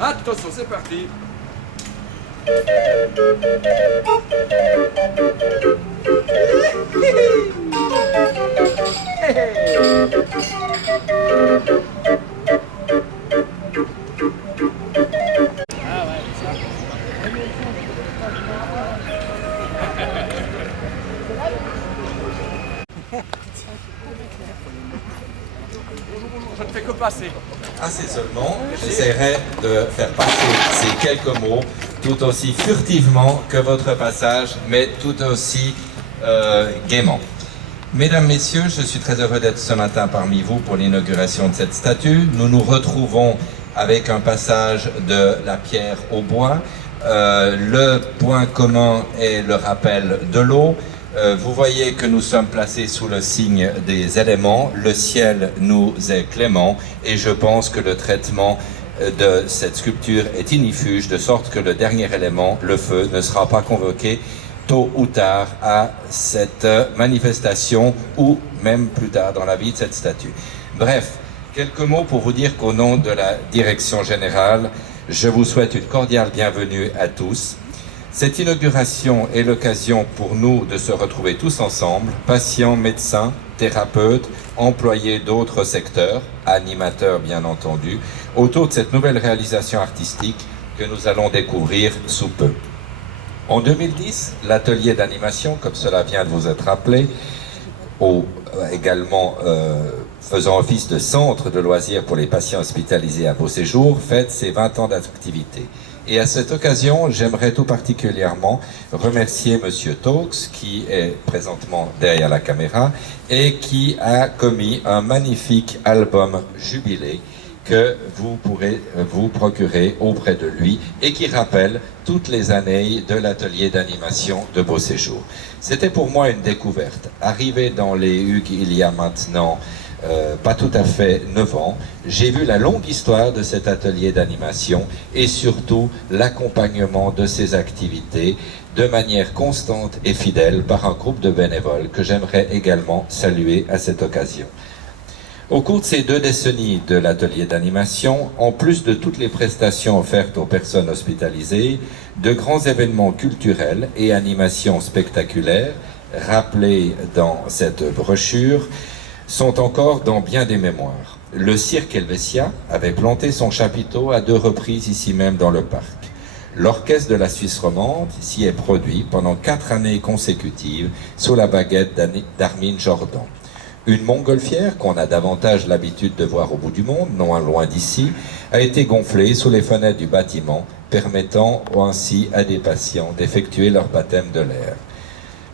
Attention, c'est parti. Je ne fais que passer. Assez seulement, j'essaierai de faire passer ces quelques mots tout aussi furtivement que votre passage, mais tout aussi gaiement. Mesdames, Messieurs, je suis très heureux d'être ce matin parmi vous pour l'inauguration de cette statue. Nous nous retrouvons avec un passage de la pierre au bois. Le point commun est le rappel de l'eau. Vous voyez que nous sommes placés sous le signe des éléments, le ciel nous est clément et je pense que le traitement de cette sculpture est inifuge, de sorte que le dernier élément, le feu, ne sera pas convoqué tôt ou tard à cette manifestation ou même plus tard dans la vie de cette statue. Bref, quelques mots pour vous dire qu'au nom de la direction générale, je vous souhaite une cordiale bienvenue à tous. Cette inauguration est l'occasion pour nous de se retrouver tous ensemble, patients, médecins, thérapeutes, employés d'autres secteurs, animateurs bien entendu, autour de cette nouvelle réalisation artistique que nous allons découvrir sous peu. En 2010, l'atelier d'animation, comme cela vient de vous être rappelé, également faisant office de centre de loisirs pour les patients hospitalisés à Beauséjour, fête ses 20 ans d'activité. Et à cette occasion, j'aimerais tout particulièrement remercier Monsieur Taux, qui est présentement derrière la caméra et qui a commis un magnifique album jubilé que vous pourrez vous procurer auprès de lui et qui rappelle toutes les années de l'atelier d'animation de Beauséjour. C'était pour moi une découverte. Arrivé dans les Hugues il y a maintenant pas tout à fait 9 ans, j'ai vu la longue histoire de cet atelier d'animation et surtout l'accompagnement de ces activités de manière constante et fidèle par un groupe de bénévoles que j'aimerais également saluer à cette occasion. Au cours de ces 2 décennies de l'atelier d'animation, en plus de toutes les prestations offertes aux personnes hospitalisées, de grands événements culturels et animations spectaculaires, rappelés dans cette brochure, sont encore dans bien des mémoires. Le cirque Helvetia avait planté son chapiteau à 2 reprises ici même dans le parc. L'orchestre de la Suisse romande s'y est produit pendant 4 années consécutives sous la baguette d'Armin Jordan. Une montgolfière, qu'on a davantage l'habitude de voir au bout du monde, non loin d'ici, a été gonflée sous les fenêtres du bâtiment, permettant ainsi à des patients d'effectuer leur baptême de l'air.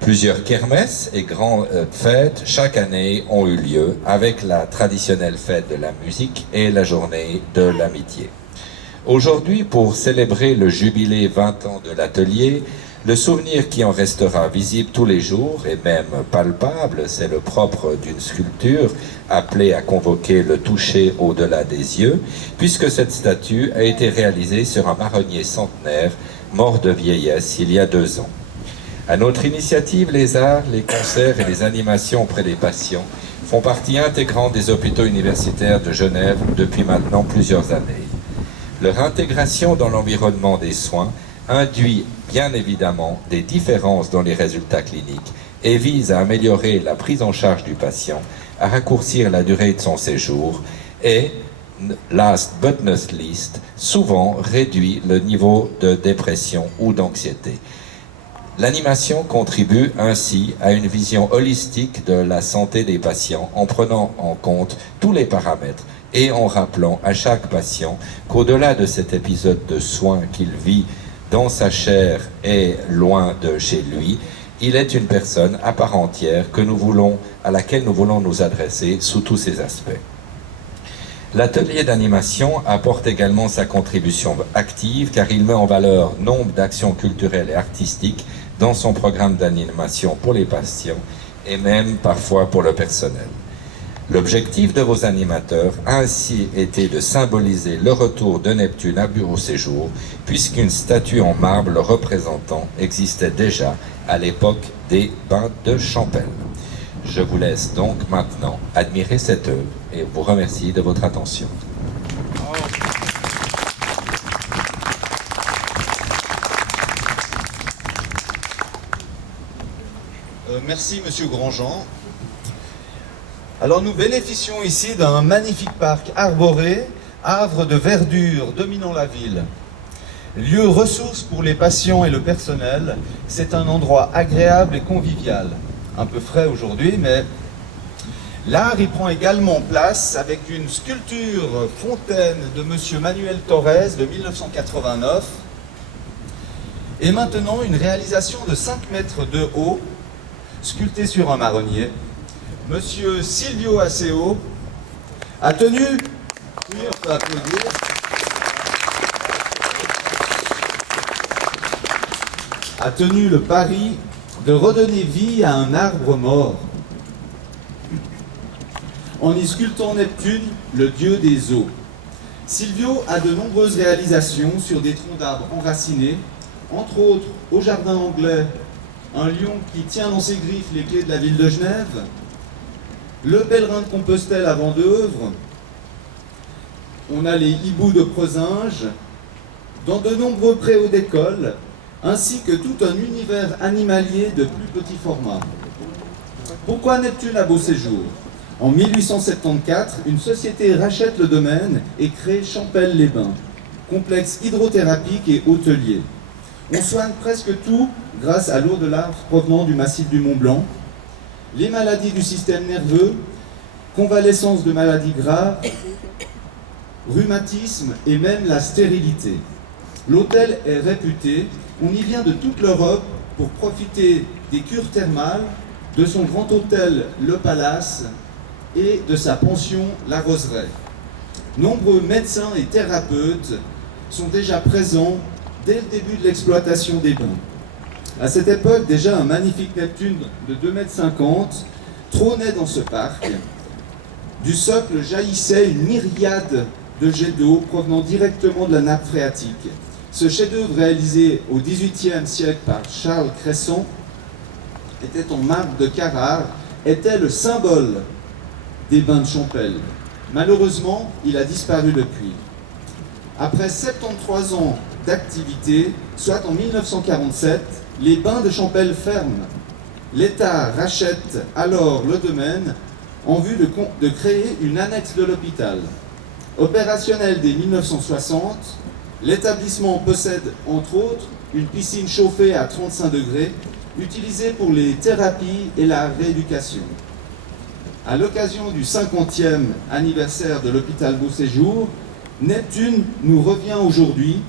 Plusieurs kermesses et grandes fêtes chaque année ont eu lieu avec la traditionnelle fête de la musique et la journée de l'amitié. Aujourd'hui, pour célébrer le jubilé 20 ans de l'atelier, le souvenir qui en restera visible tous les jours et même palpable, c'est le propre d'une sculpture appelée à convoquer le toucher au-delà des yeux, puisque cette statue a été réalisée sur un marronnier centenaire mort de vieillesse il y a 2 ans. À notre initiative, les arts, les concerts et les animations auprès des patients font partie intégrante des hôpitaux universitaires de Genève depuis maintenant plusieurs années. Leur intégration dans l'environnement des soins induit bien évidemment des différences dans les résultats cliniques et vise à améliorer la prise en charge du patient, à raccourcir la durée de son séjour et, last but not least, souvent réduit le niveau de dépression ou d'anxiété. L'animation contribue ainsi à une vision holistique de la santé des patients en prenant en compte tous les paramètres et en rappelant à chaque patient qu'au-delà de cet épisode de soins qu'il vit dans sa chair et loin de chez lui, il est une personne à part entière à laquelle nous voulons nous adresser sous tous ses aspects. L'atelier d'animation apporte également sa contribution active car il met en valeur nombre d'actions culturelles et artistiques dans son programme d'animation pour les patients et même parfois pour le personnel. L'objectif de vos animateurs a ainsi été de symboliser le retour de Neptune à Beauséjour, puisqu'une statue en marbre le représentant existait déjà à l'époque des bains de Champel. Je vous laisse donc maintenant admirer cette œuvre et vous remercie de votre attention. Merci Monsieur Grandjean. Alors nous bénéficions ici d'un magnifique parc arboré, havre de verdure dominant la ville. Lieu ressource pour les patients et le personnel, c'est un endroit agréable et convivial. Un peu frais aujourd'hui, mais l'art y prend également place avec une sculpture fontaine de Monsieur Manuel Torres de 1989 et maintenant une réalisation de 5 mètres de haut, sculptée sur un marronnier. Monsieur Silvio Aceo a tenu, oui, on peut applaudir, a tenu le pari de redonner vie à un arbre mort en y sculptant Neptune, le dieu des eaux. Silvio a de nombreuses réalisations sur des troncs d'arbres enracinés, entre autres au Jardin Anglais, un lion qui tient dans ses griffes les clés de la ville de Genève, le pèlerin de Compostelle à Vendeuvre, on a les hiboux de Presinge, dans de nombreux préaux d'école, ainsi que tout un univers animalier de plus petit format. Pourquoi Neptune à Beauséjour? En 1874, une société rachète le domaine et crée Champel-les-Bains, complexe hydrothérapique et hôtelier. On soigne presque tout grâce à l'eau de l'Arve provenant du massif du Mont-Blanc, les maladies du système nerveux, convalescence de maladies graves, rhumatisme et même la stérilité. L'hôtel est réputé, on y vient de toute l'Europe pour profiter des cures thermales, de son grand hôtel Le Palace et de sa pension La Roseraie. Nombreux médecins et thérapeutes sont déjà présents dès le début de l'exploitation des bains. À cette époque, déjà un magnifique Neptune de 2,50 m trônait dans ce parc. Du socle jaillissait une myriade de jets d'eau provenant directement de la nappe phréatique. Ce chef-d'œuvre réalisé au XVIIIe siècle par Charles Cresson était en marbre de Carrare, était le symbole des bains de Champel. Malheureusement, il a disparu depuis. Après 73 ans d'activité, soit en 1947, les bains de Champel ferment. L'État rachète alors le domaine en vue de créer une annexe de l'hôpital. Opérationnel dès 1960, l'établissement possède entre autres une piscine chauffée à 35 degrés, utilisée pour les thérapies et la rééducation. À l'occasion du 50e anniversaire de l'hôpital Beauséjour, Neptune nous revient aujourd'hui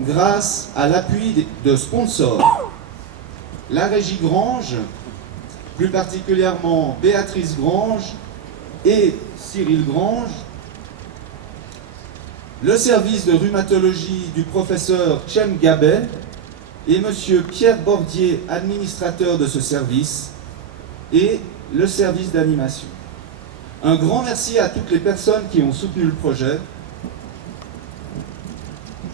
grâce à l'appui de sponsors. La Régie Grange, plus particulièrement Béatrice Grange et Cyril Grange, le service de rhumatologie du professeur Cem Gabet et monsieur Pierre Bordier, administrateur de ce service, et le service d'animation. Un grand merci à toutes les personnes qui ont soutenu le projet.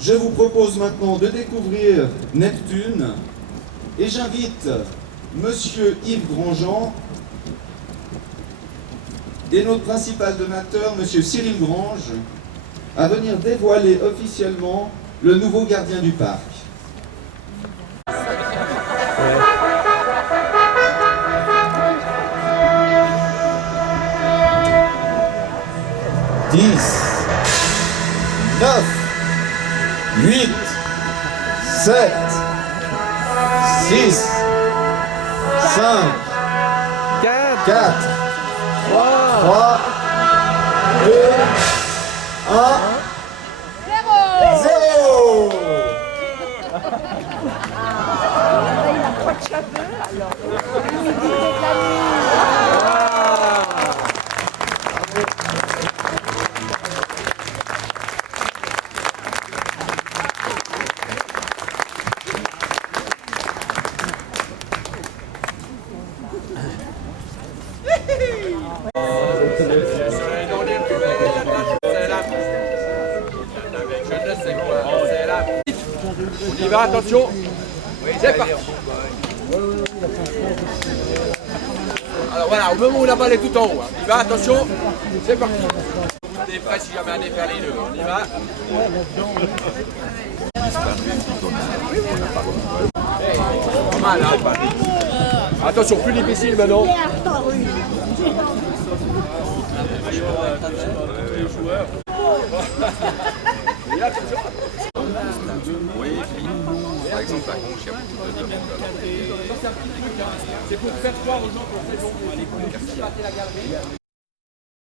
Je vous propose maintenant de découvrir Neptune et j'invite monsieur Yves Grandjean et notre principal donateur, monsieur Cyril Grange, à venir dévoiler officiellement le nouveau gardien du parc. « 10, 9, 8, 7, 6, 5, 4, 3, 2, 1, 0. Il n'a pas de cheveux, alors. On y va, attention. C'est parti. Alors voilà, au moment où la balle est tout en haut, on y va, attention. C'est parti. On est prêt si jamais un effet les deux. On y va. Pas mal, hein, Attention, plus difficile maintenant. Et attention. Oui, par exemple, à gauche, il y a beaucoup de demandes. C'est pour faire croire aux gens qu'on fait donc les quartiers.